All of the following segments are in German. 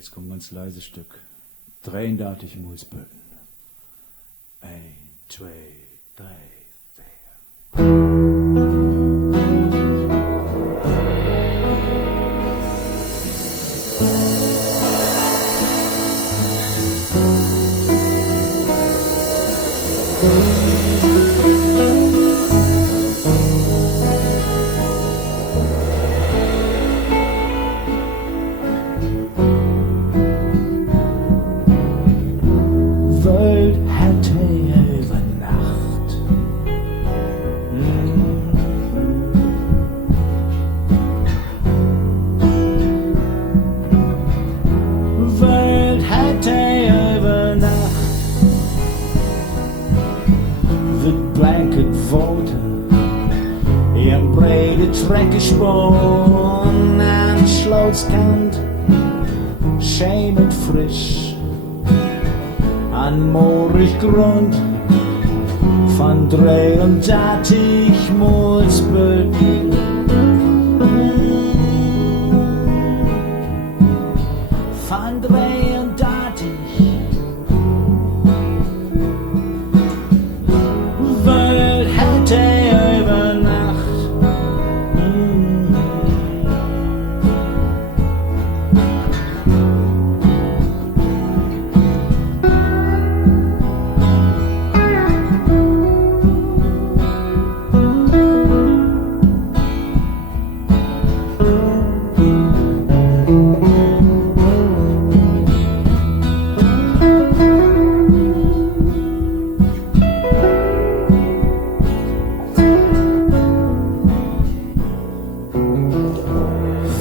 Jetzt kommt ein ganz leises Stück. Tränenartig im Holzböden. 1, 2, 3, 4. Welt hätte über Nacht Welt hätte über Nacht the blanket water in brede trekkerspoon en slootskant schemet frisch an moorig grond van 33 Molsböden. Van 33 Welt hätte über Nacht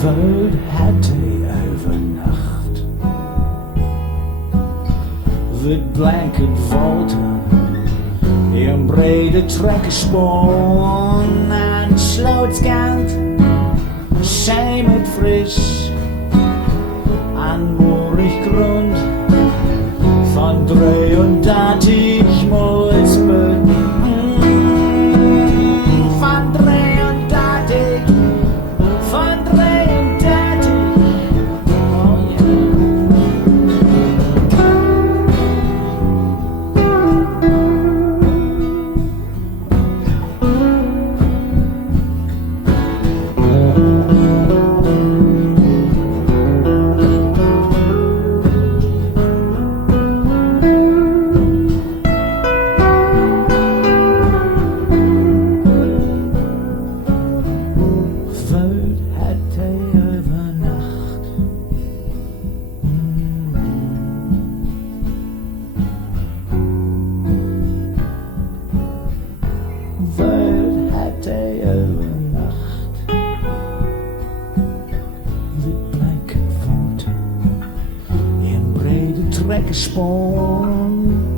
Welt hätte über Nacht with blanket water in brede trekkerspoon en slootskant schemet frisch an moorig grond van 33 Molsböden. Van 33 van 33 oh yeah. Welt hätte über Nacht Welt hätte über Nacht with blanket water in brede trekkerspoon